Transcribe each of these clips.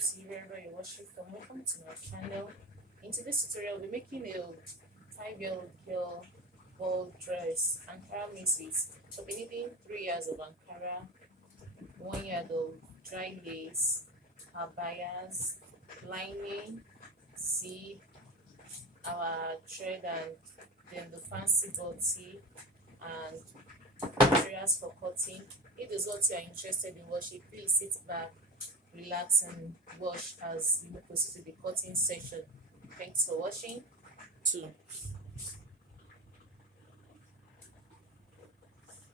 beauty, wherever you're watching from, welcome to my channel. In today's tutorial, we're making a 5-year-old girl ball dress. Ankara misses. So we're needing 3 yards of ankara, 1 yard of dry lace, abayas, lining, seed, our thread, and then the fancy bodice and materials for cutting. If this is what you are interested in watching, please sit back, relax, and watch as we proceed to the cutting section. Thanks for watching too.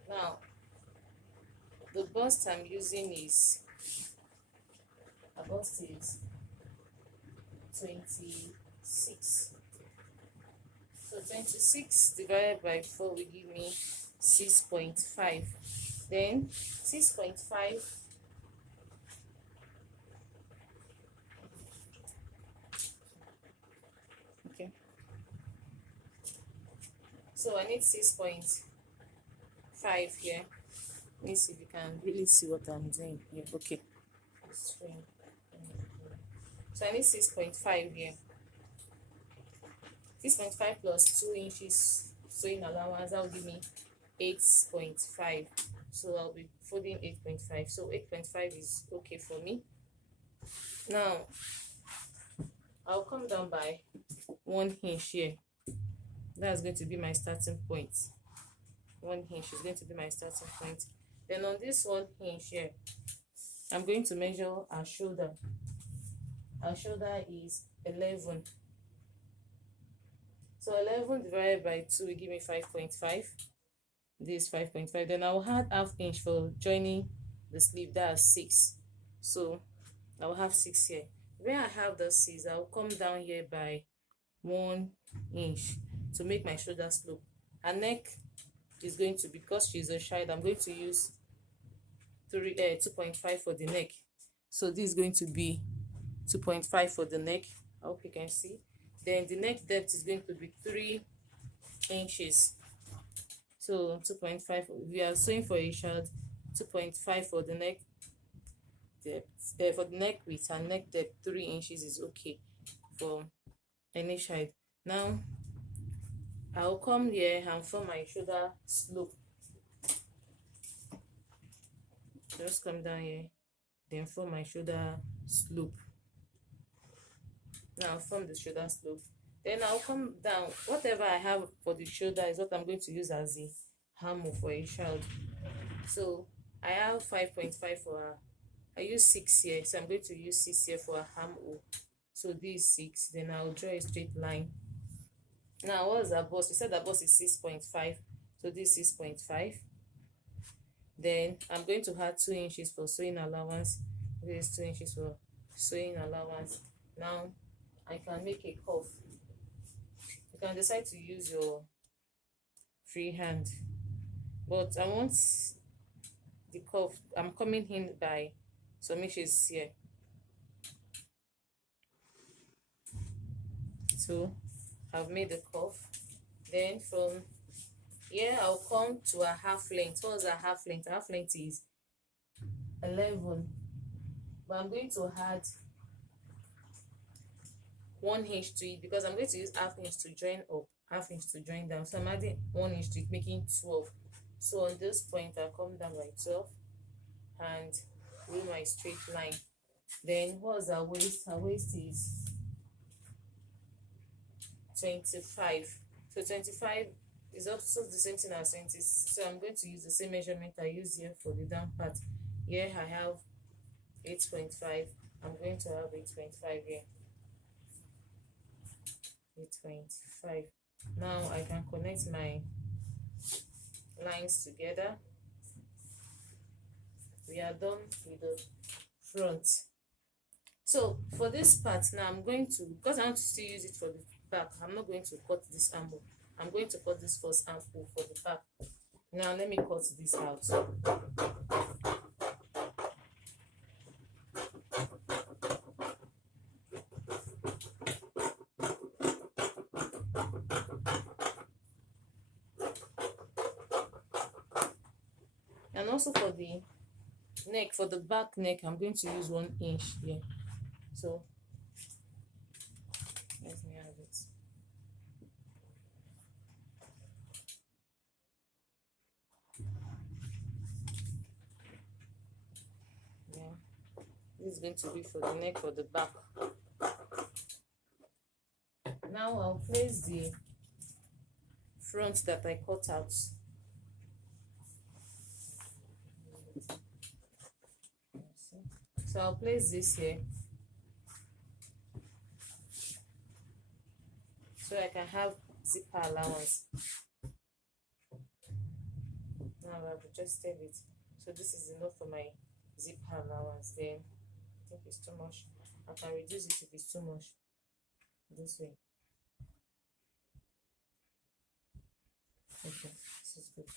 Now, the bust I'm using is a bust is 26. So 26 divided by 4 will give me 6.5. Then 6.5 okay. So I need 6.5 here. Let me see if you can really see what I'm doing here. Okay. So I need 6.5 here. 6.5 plus 2 inches sewing allowance, that will give me 8.5. So I'll be folding 8.5. So 8.5 is okay for me. Now I'll come down by 1 inch here. That's going to be my starting point. 1 inch is going to be my starting point. Then on this 1 inch here, I'm going to measure our shoulder. Our shoulder is 11. So 11 divided by 2 will give me 5.5. This is 5.5. Then I'll add ½ inch for joining the sleeve. That's 6. So I'll have 6 here. Where I have the 6, I'll come down here by 1 inch to make my shoulder slope. Her neck is going to, because she's a child, I'm going to use 2.5 for the neck. So this is going to be 2.5 for the neck. I hope you can see. Then the neck depth is going to be 3 inches. So 2.5. We are sewing for a child. 2.5 for the neck depth. For the neck width and neck depth, 3 inches is okay for any child. Now I'll come here and form my shoulder slope. Just come down here, then form my shoulder slope. Now I'll form the shoulder slope. Then I'll come down. Whatever I have for the shoulder is what I'm going to use as a hammer for a child. So I have 5.5 for her. I use 6 here, so I'm going to use 6 here for a hammer. So this is 6. Then I'll draw a straight line. Now what's the bust? We said the bust is 6.5. So this is 6.5. Then I'm going to add 2 inches for sewing allowance. This is 2 inches for sewing allowance. Now I can make a cuff. You can decide to use your free hand, but I want the cuff. I'm coming in by some inches here. So I've made the cuff. Then from here I'll come to a half length. What's a half length? Half length is 11, but I'm going to add 1 inch to it because I'm going to use ½ inch to join up, ½ inch to join down. So I'm adding 1 inch to it, making 12. So on this point I'll come down by 12 and do my straight line. Then what's our waist? Our waist is 25. So 25 is also the same thing as 20. So I'm going to use the same measurement I use here for the down part. Here I have 8.5. I'm going to have 8.5 here. 8.5. Now I can connect my lines together. We are done with the front. So for this part now, I'm going to, because I want to still use it for the back, I'm not going to cut this armhole. I'm going to cut this first armhole for the back. Now let me cut this out. And also for the neck, for the back neck, I'm going to use 1 inch here. So let me have it. Yeah, this is going to be for the neck or the back. Now I'll place the front that I cut out. So I'll place this here so I can have zipper allowance. Now I've adjusted it, so this is enough for my zipper allowance. Then I think it's too much. I can reduce it if it's too much. This way. Okay, this is good.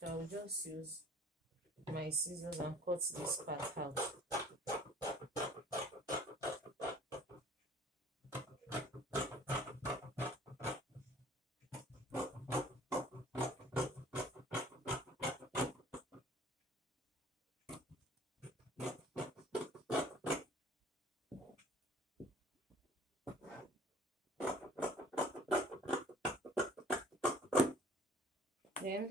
So I'll just use my scissors and cut this part out. Then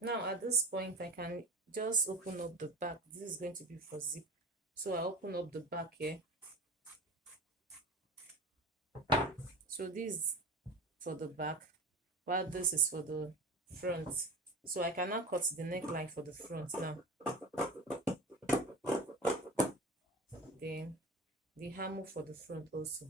now at this point I can just open up the back. This is going to be for zip, so I open up the back here. So this for the back, while this is for the front. So I cannot cut the neckline for the front now. Then the hammer for the front also.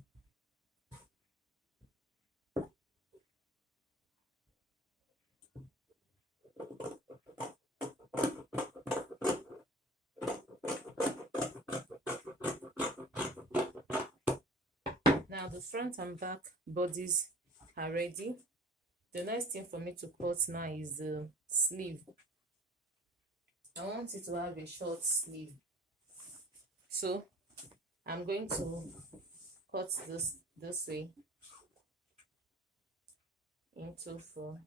Now the front and back bodies are ready. The next thing for me to cut now is the sleeve. I want it to have a short sleeve, so I'm going to cut this way into four.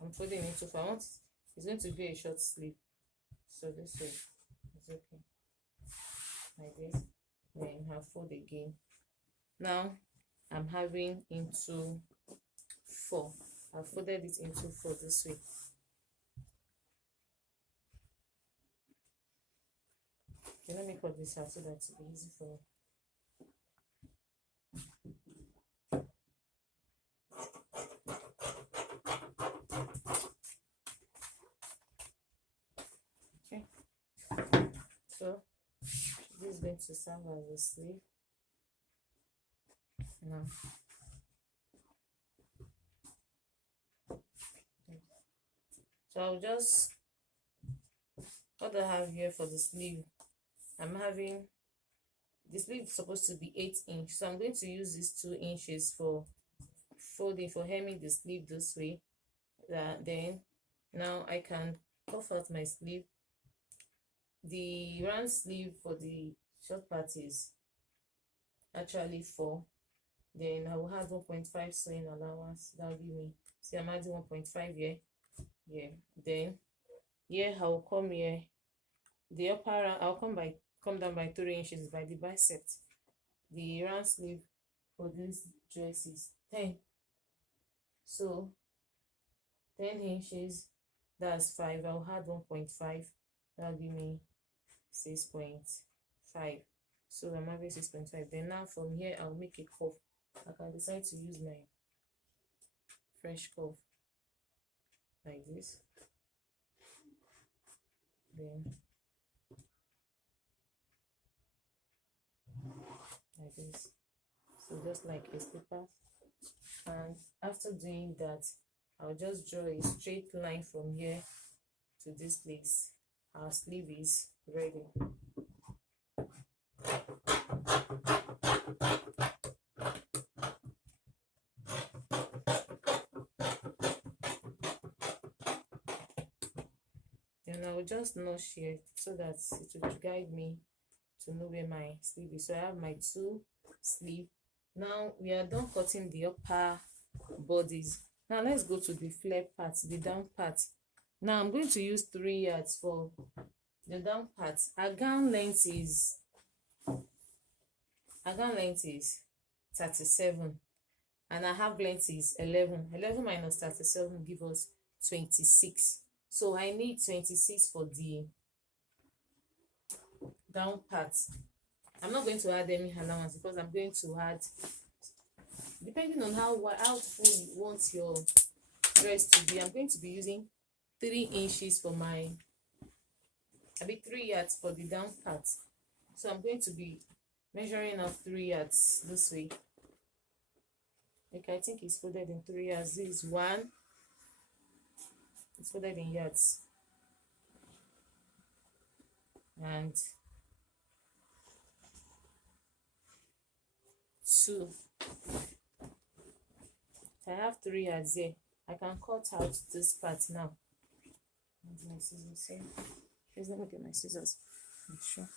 I'm folding into four. I want it's going to be a short sleeve, so this way is okay, like this. Then I fold again. Now I'm having into four. I folded it into four this way. Okay, let me cut this out so that it'll be easy for me. Okay, so this is going to serve as a sleeve. Now so I'll just, what I have here for the sleeve, I'm having, the sleeve is supposed to be 8 inches, so I'm going to use these 2 inches for folding, for hemming the sleeve this way. Then now I can puff out my sleeve. The round sleeve for the short part is actually 4. Then I will have 1.5 sewing allowance. That will give me, see, I'm adding 1.5 here. Yeah, then here I'll come here, the upper round, I'll come down by 3 inches by the bicep. The round sleeve for this dress is 10, so 10 inches, that's 5. I'll add 1.5, that'll give me 6.5. So I'm having 6.5. Then now from here I'll make a curve. I can decide to use my fresh curve like this. Then like this, so just like a slipper. And after doing that, I'll just draw a straight line from here to this place. Our sleeve is ready. Then I will just notch here so that it will guide me to know where my sleeve is. So I have my 2 sleeve. Now we are done cutting the upper bodies. Now let's go to the flare part, the down part. Now I'm going to use 3 yards for the down part. Our gown length is 37 and our half length is 11. 11 minus 37 give us 26. So I need 26 for the down part. I'm not going to add any allowance because I'm going to add, depending on how full you want your dress to be, I'm going to be using 3 inches for my 3 yards for the down part. So I'm going to be measuring out 3 yards this way. Okay, I think it's folded in 3 yards. This is 1. It's folded in yards. And 2. I have 3 yards here. I can cut out this part now. My scissors here. Please let me get my scissors. Make sure.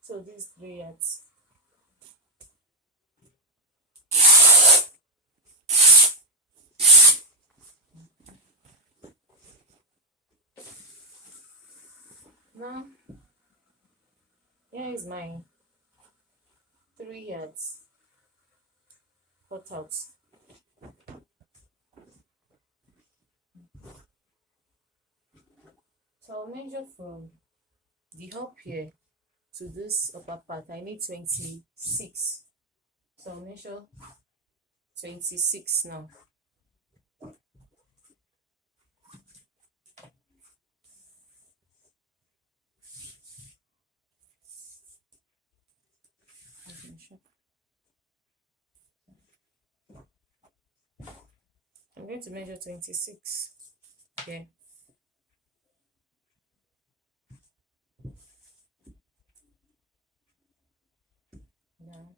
So these 3 yards. Now, here is my 3 yards cut out. So I'll measure from the up here to this upper part. I need 26. So I'll measure 26 now. I'm going to measure 26 here. Now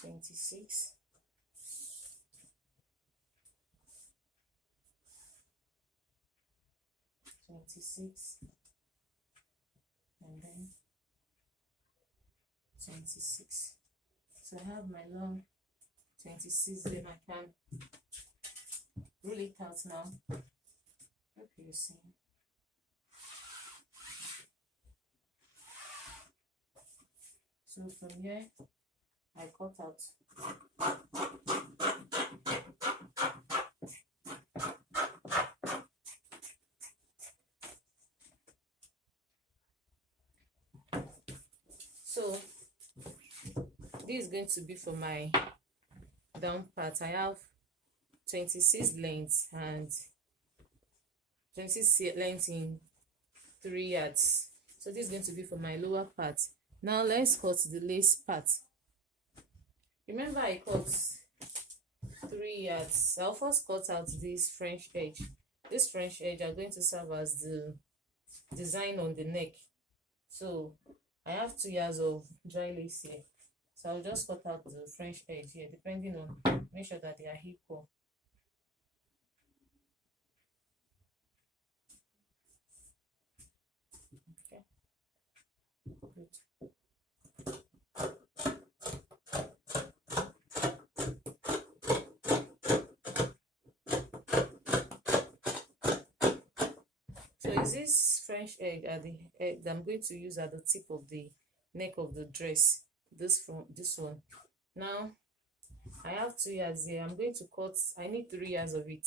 26. And then 26. So I have my long 26, then I can roll it out now. Hope you see. So from here, I cut out. So this is going to be for my down part. I have 26 length and 26 length in 3 yards. So this is going to be for my lower part. Now let's cut the lace part. Remember I cut 3 yards. I'll first cut out this French edge. This French edge are going to serve as the design on the neck. So I have 2 yards of dry lace here. So I'll just cut out the French edge here, depending on, make sure that they are equal. Okay, good. So is this French egg at the egg that I'm going to use at the tip of the neck of the dress? This one. Now I have 2 yards here. I'm going to cut, I need 3 yards of it.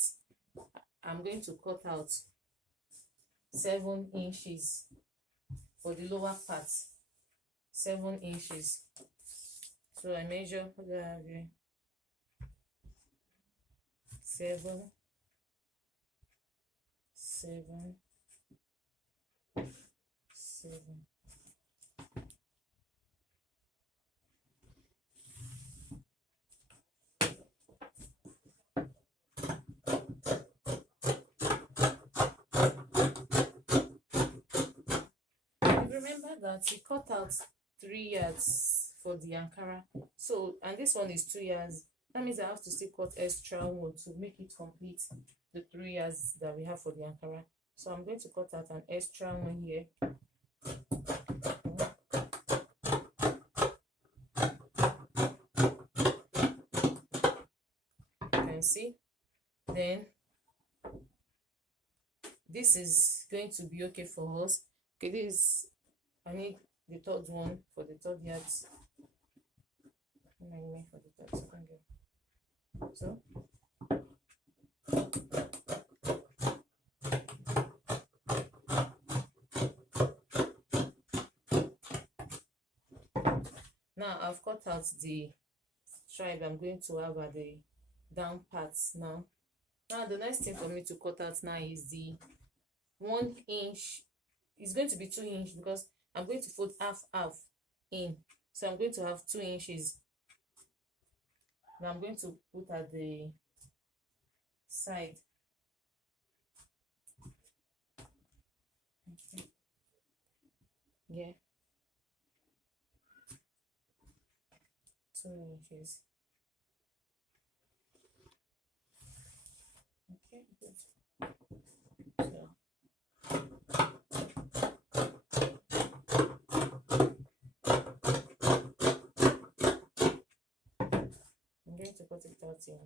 I'm going to cut out 7 inches for the lower part. 7 inches. So I measure, what do I have here? 7. Remember that we cut out 3 yards for the ankara. So, and this one is 2 yards. That means I have to still cut extra one to make it complete the 3 yards that we have for the ankara. So I'm going to cut out an extra one here. see. Then this is going to be okay for us. Okay, this, I need the third one for the third yard. And I need for the third second yard. So now I've cut out the stripe I'm going to have at the down parts now. Now the next thing for me to cut out now is the 1 inch. It's going to be 2 inch because I'm going to fold half in. So I'm going to have 2 inches. Now I'm going to put at the side. Okay. Yeah. 2 inches. Okay, good. So I'm going to put it out in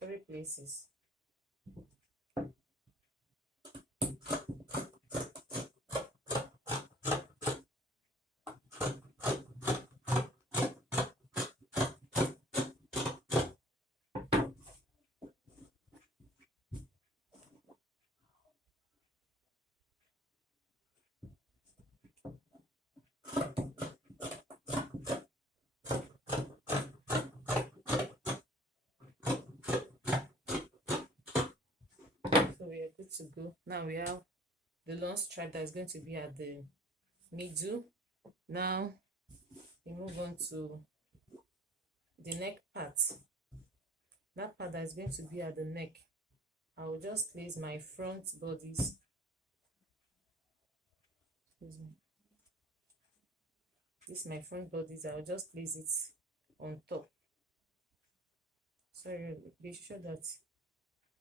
3 places. So we are good to go. Now we have the long stripe that is going to be at the middle. Now we move on to the neck part. That part that is going to be at the neck, I will just place my front bodice. Excuse me. This is my front bodice. I will just place it on top. So you be sure that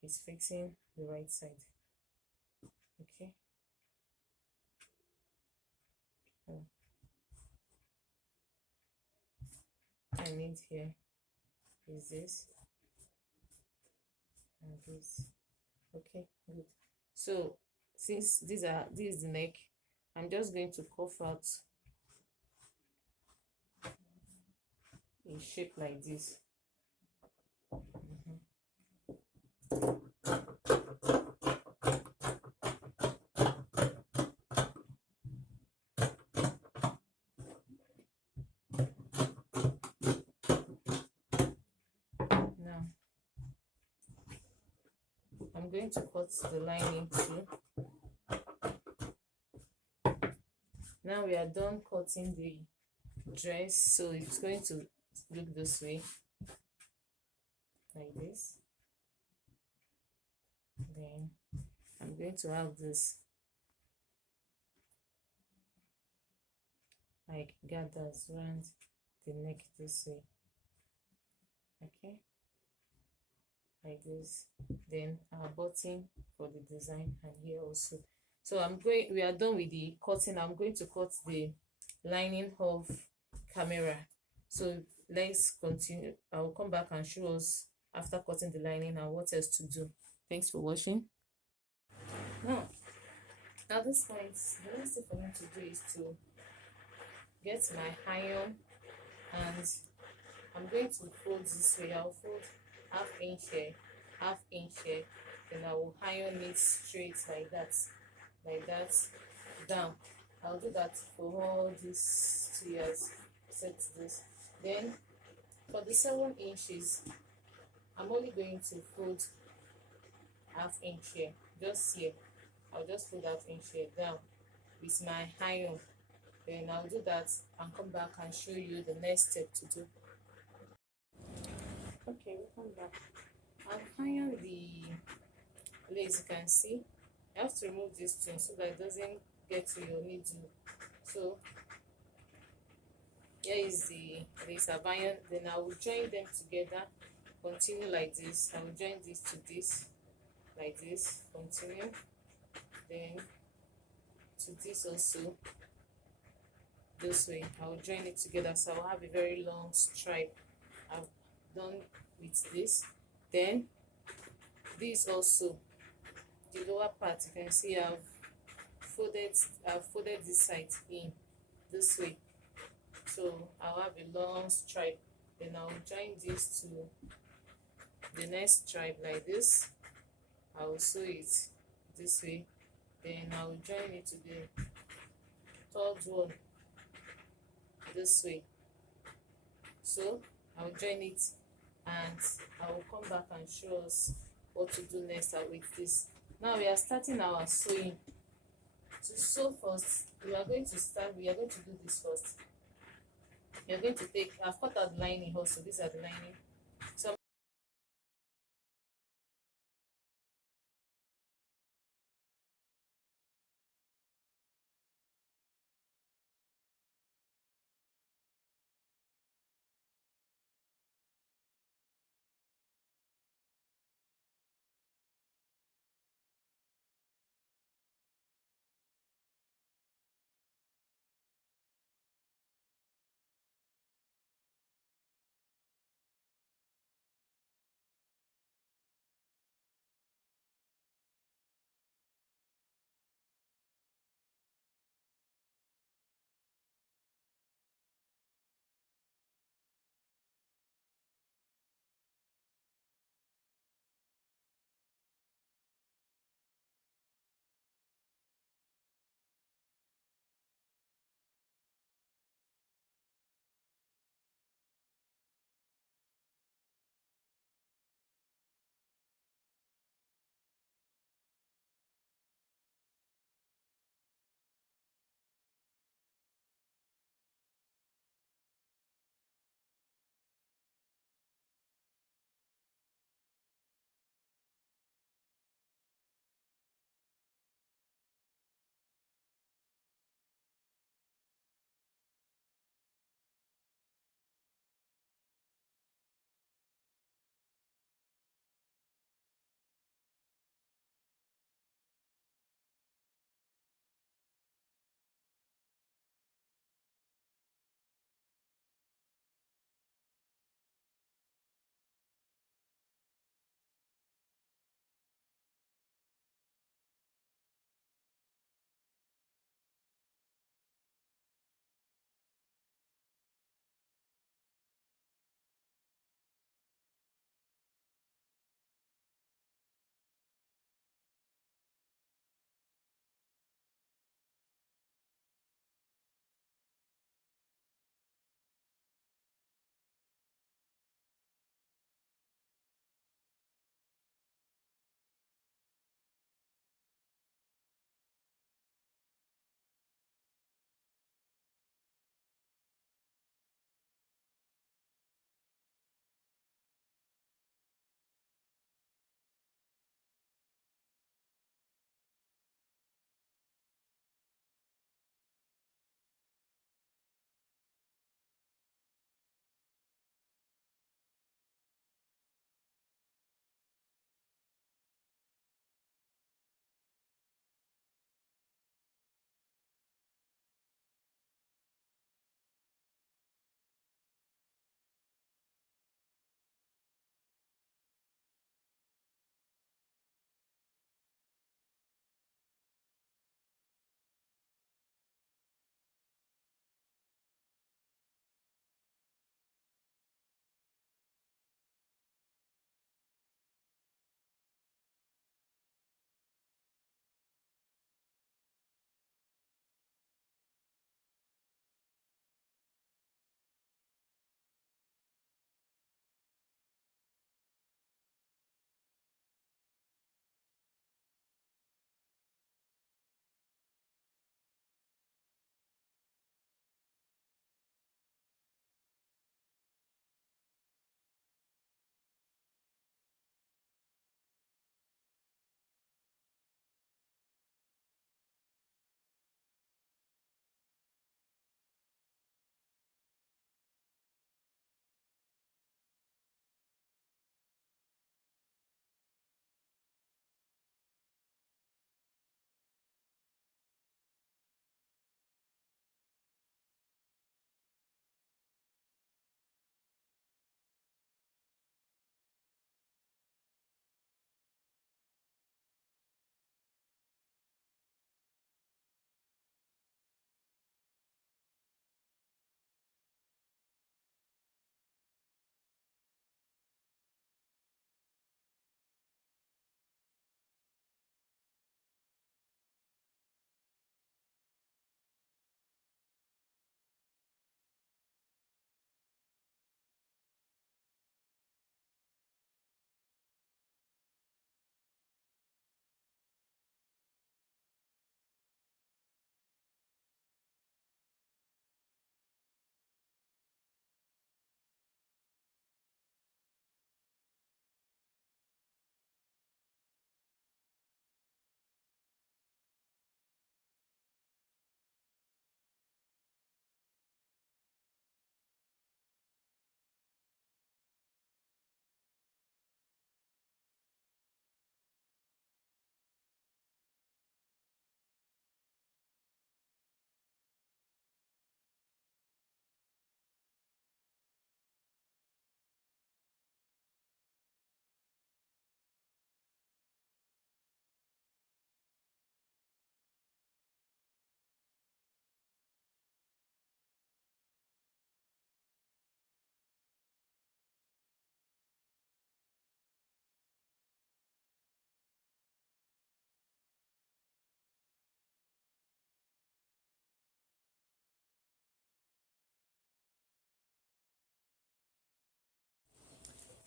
it's facing the right side. Okay. I need here is this and this. Okay, good. So since this is the neck, I'm just going to curve out a shape like this. Now I'm going to cut the lining too. Now we are done cutting the dress, so it's going to look this way, like this. Then I'm going to have this like gathers around the neck this way. Okay, like this. Then our button for the design, and here also. So we are done with the cutting. I'm going to cut the lining of camera. So let's continue. I will come back and show us after cutting the lining and what else to do. Thanks for watching. Now at this point, the next thing for me to do is to get my iron, and I'm going to fold this way. I'll fold half inch here, half inch here, then I will iron it straight like that down. I'll do that for all these 2 years. Set this. Then for the 7 inches, I'm only going to fold half inch here, just here. I'll just fold half inch here down with my iron. Then I'll do that and come back and show you the next step to do. Okay, welcome back. I've ironed the lace. You can see you have to remove this thing so that it doesn't get to your needle. So here is the lace I've ironed. Then I will join them together. Continue like this. I will join this to this like this. Continue. Then to this also this way. I will join it together, so I'll have a very long stripe. I've done with this. Then this also, the lower part, you can see folded I've folded this side in this way. So I'll have a long stripe. Then I'll join this to the next stripe like this. I'll sew it this way. Then I'll join it to the third one this way. So I'll join it, and I will come back and show us what to do next with this. Now we are starting our sewing. To sew first, we are going to do this first. We are going to take, I've cut out the lining also, these are the lining. So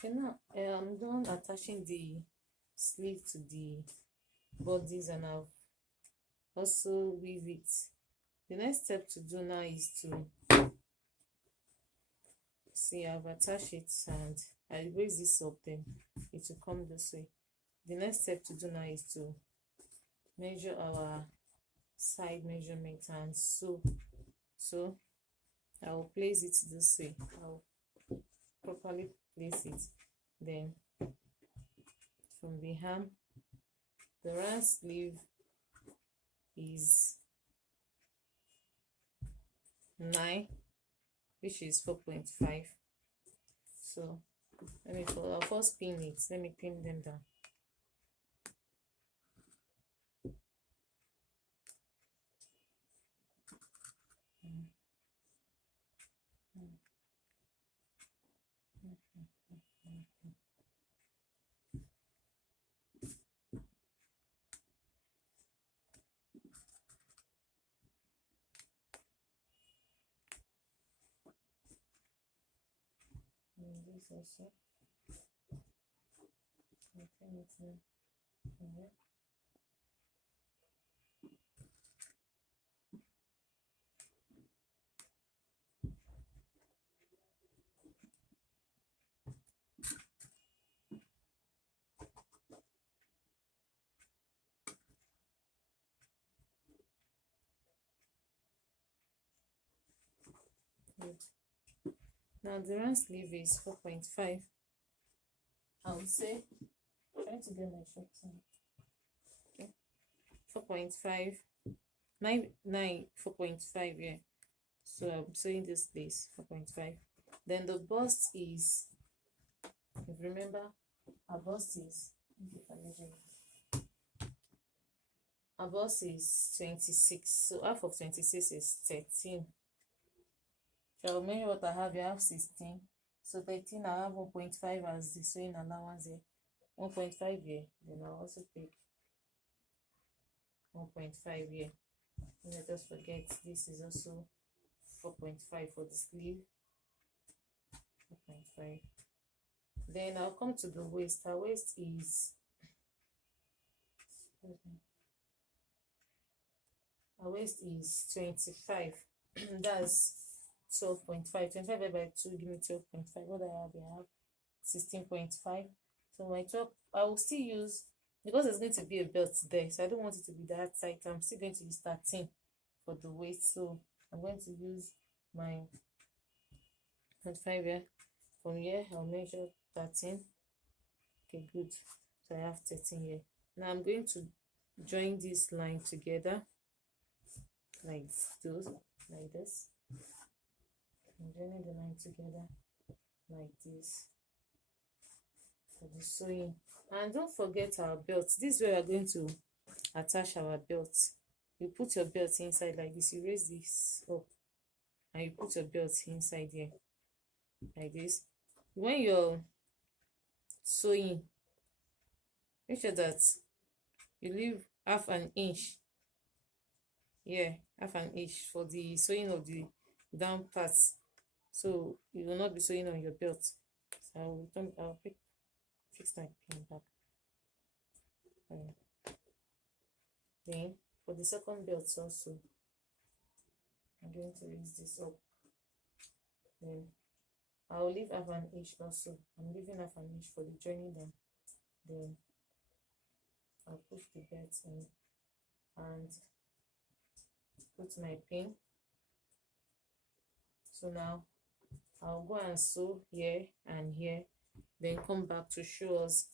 Okay, now I'm done attaching the sleeve to the bodies, and I've also weave it. The next step to do now is to see I've attached it and I raise this up, then it will come this way. The next step to do now is to measure our side measurement and sew. So I will place it this way. I'll properly place it. Then from the hem, the round sleeve is 9, which is 4.5. So I'll first pin it. Let me pin them down. And this also. I pin it in here. Good. Now the round sleeve is 4.5. I would say, trying to get my shorts on. Okay, 4.5, 4.5, yeah. So I'm sewing this place 4.5. Then the bust is, if you remember, our bust is, our bust is 26. So half of 26 is 13. So I'll measure what I have. You have 16. So 13, I have 1.5 as the sewing allowance here. 1.5 here. Then I'll also take 1.5 here. And let us forget this is also 4.5 for the sleeve. 4.5. Then I'll come to the waist. Our waist is, our waist is 25. That's 12.5. 25 by 2 give me 12.5. What I have 16.5. So my 12, I will still use, because there's going to be a belt there, so I don't want it to be that tight. I'm still going to use 13 for the waist. So I'm going to use my 25 here. From here I'll measure 13. Okay, good. So I have 13 here. Now I'm going to join this line together like this. I'm joining the line together like this for the sewing. And don't forget our belt. This is where we're going to attach our belt. You put your belt inside like this. You raise this up and you put your belt inside here like this. When you're sewing, make sure that you leave half an inch, half an inch for the sewing of the down parts, so you will not be sewing on your belt. So I'll fix my pin back. Then for the second belt also, I'm going to raise this up. Then I'll leave half an inch also. I'm leaving half an inch for the joining down. Then I'll push the belt in and put my pin. So now I'll go and sew here and here, then come back to show us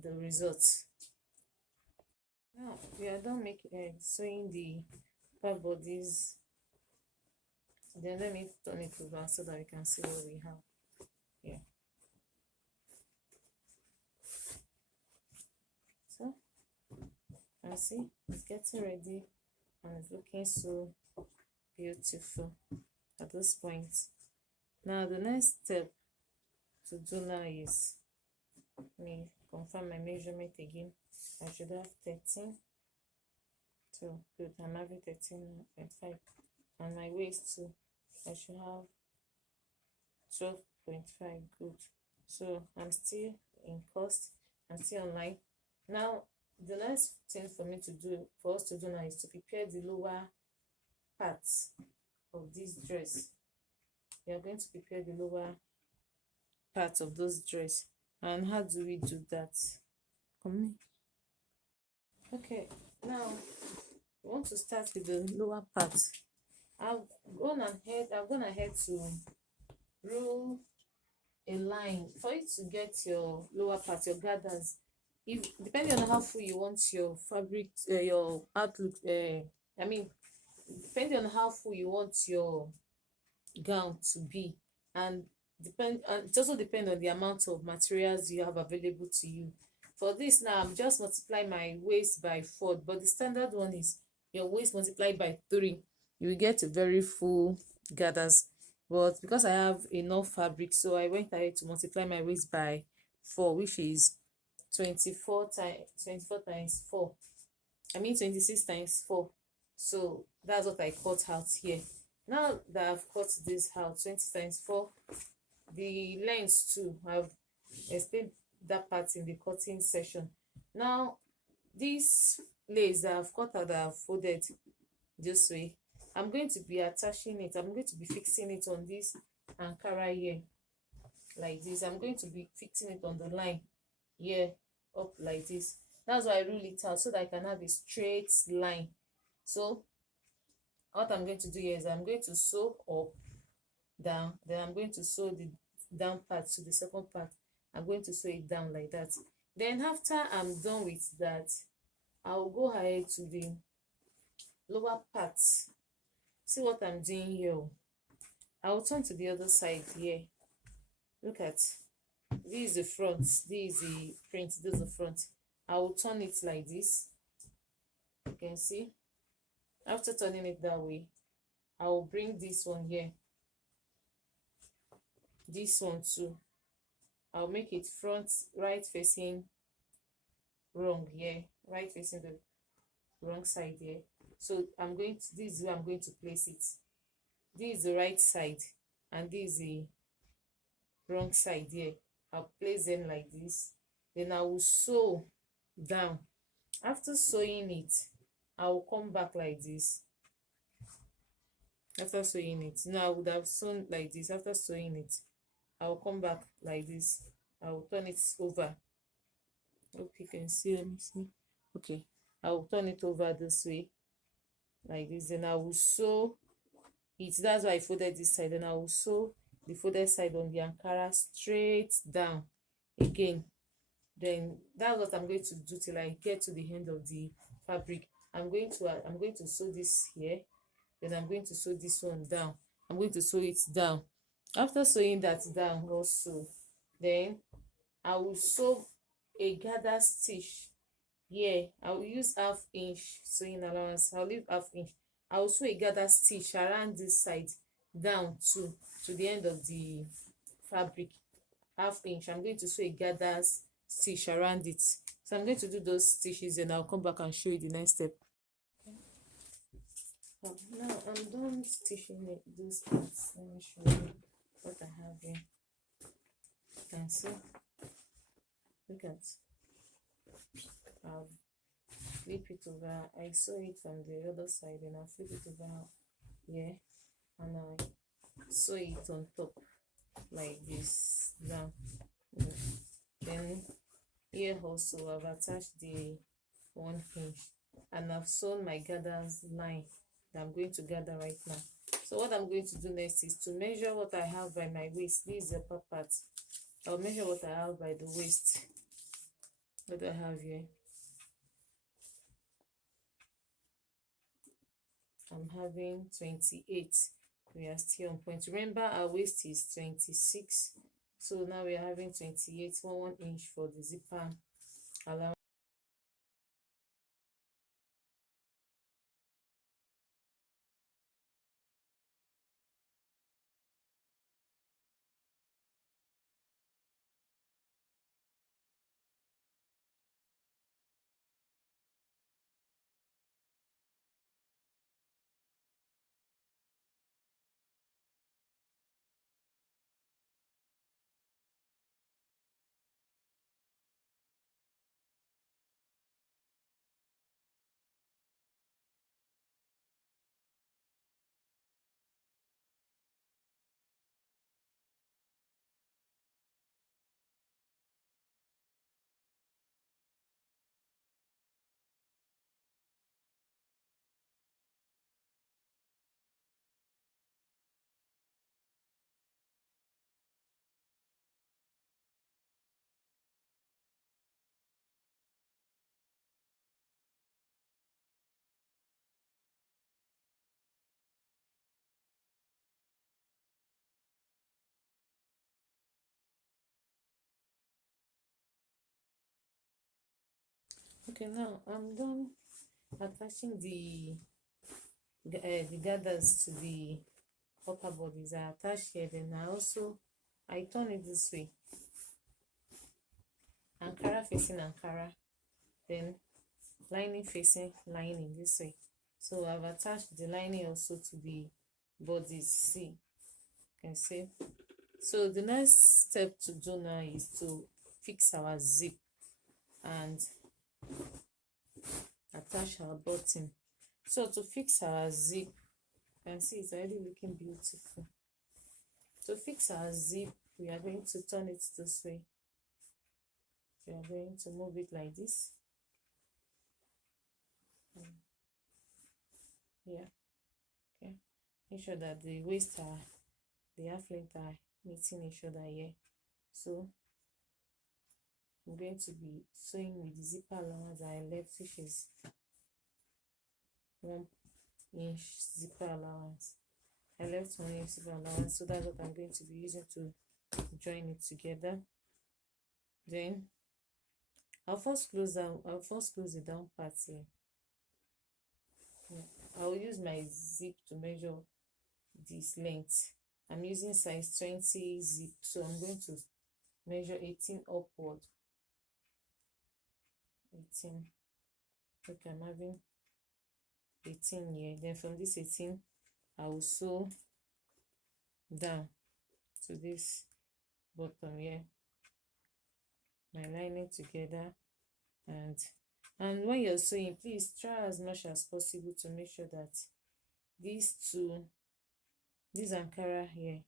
the results. Now we are done making sewing the part bodies. Then let me turn it over so that we can see what we have here. So you can see it's getting ready and it's looking so beautiful at this point. Now the next step to do now is, let me confirm my measurement again. I should have 13. So good, I'm having 13.5. And my waist too, I should have 12.5. Good. So I'm still in cost, I'm still online. Now the next thing for me to do, for us to do now, is to prepare the lower parts of this dress. We are going to prepare the lower parts of those dress. And how do we do that? Come here. Okay, now we want to start with the lower part. I've gone ahead to rule a line for you to get your lower part, your gathers. If depending on how full you want your fabric, your outlook, I mean, depending on how full you want your gown to be, and it also depend on the amount of materials you have available to you. For this now, I'm just multiply my waist by 4, but the standard one is your waist multiplied by 3. You will get a very full gathers. But because I have enough fabric, so I went ahead to multiply my waist by 4, which is 24 times 4. I mean 26 times 4. So that's what I cut out here. Now that I've cut this out, 20 times 4, the length too, I've explained that part in the cutting section. Now this lace that I've cut out, that I've folded this way, I'm going to be attaching it, I'm going to be fixing it on this ankara here, like this. I'm going to be fixing it on the line here, up like this. That's why I rule it out, so that I can have a straight line. So what I'm going to do here is I'm going to sew up, down, then I'm going to sew the down part to the second part. I'm going to sew it down like that. Then after I'm done with that, I'll go ahead to the lower part. See what I'm doing here. I'll turn to the other side here. Look at, this is the front, this is the print, this is the front. I will turn it like this. You can see. After turning it that way, I will bring this one here, this one too. I'll make it front right facing wrong here, right facing the wrong side here. So I'm going to, this is where I'm going to place it. This is the right side and this is the wrong side here. I'll place them like this. Then I will sew down. After sewing it, I will come back like this. After sewing it, now I would have sewn like this. After sewing it, I will come back like this. I will turn it over. Hope you can see. Let me see. Okay, I will turn it over this way, like this. Then I will sew it. That's why I folded this side. Then I will sew the folded side on the ankara straight down again. Then that's what I'm going to do till I get to the end of the fabric. I'm going to sew this here. Then I'm going to sew this one down. I'm going to sew it down. After sewing that down also, then I will sew a gather stitch here. I will use 1/2 inch sewing allowance. I'll leave 1/2 inch. I will sew a gather stitch around this side down to the end of the fabric. 1/2 inch. I'm going to sew a gather stitch around it. So I'm going to do those stitches and I'll come back and show you the next step. Now I'm done stitching it, those parts. Let me show you what I have here. You can see. Look at, I'll flip it over. I sew it from the other side and I'll flip it over here and I sew it on top like this now. Then here also I've attached the 1 inch and I've sewn my gathers line that I'm going to gather right now. So what I'm going to do next is to measure what I have by my waist. This is the upper part. I'll measure what I have by the waist. What do I have here? I'm having 28. We are still on point. Remember our waist is 26. So now we are having 28, 1 inch for the zipper allowance. Okay, now I'm done attaching the gathers to the upper bodies. I attach here, then I turn it this way, ankara facing ankara, then lining facing lining this way. So I've attached the lining also to the bodice. See, you can see. So the next step to do now is to fix our zip and attach our button. So to fix our zip, you can see it's already looking beautiful. To fix our zip, we are going to turn it this way. We are going to move it like this. Yeah, okay. Make sure that the waist are, the half length are meeting each other here. So I'm going to be sewing with the zipper allowance I left, which is 1-inch zipper allowance. I left 1-inch zipper allowance, so that's what I'm going to be using to join it together. Then I'll first close the down part here. I'll use my zip to measure this length. I'm using size 20 zip, so I'm going to measure 18 upward. 18. Okay, I'm having 18 here. Then from this 18, I will sew down to this bottom here, my lining together. And when you're sewing, please try as much as possible to make sure that this ankara here,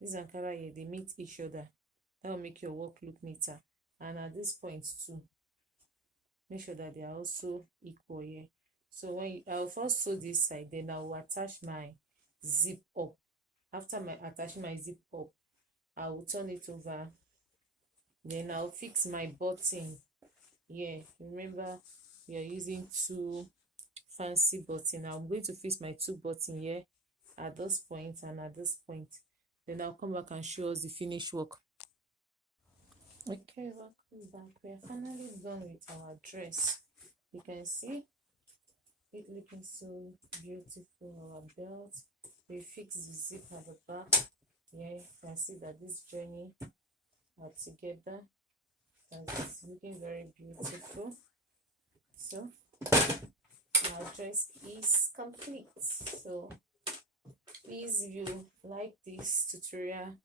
this ankara here, they meet each other. That will make your work look neater. And at this point too, make sure that they are also equal here. So I'll first sew this side, then I will attach my zip up. After attaching my zip up, I will turn it over. Then I'll fix my button here. Remember, we are using 2 fancy button. I'm going to fix my 2 button here at this point and at this point. Then I'll come back and show us the finished work. Okay, welcome back. We are finally done with our dress. You can see it looking so beautiful. Our belt, we fix the zip at the back. Yeah, you can see that this journey are together, and it's looking very beautiful. So our dress is complete. So please, if you like this tutorial,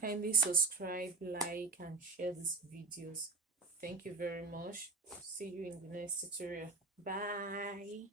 kindly subscribe, like, and share these videos. Thank you very much. See you in the next tutorial. Bye.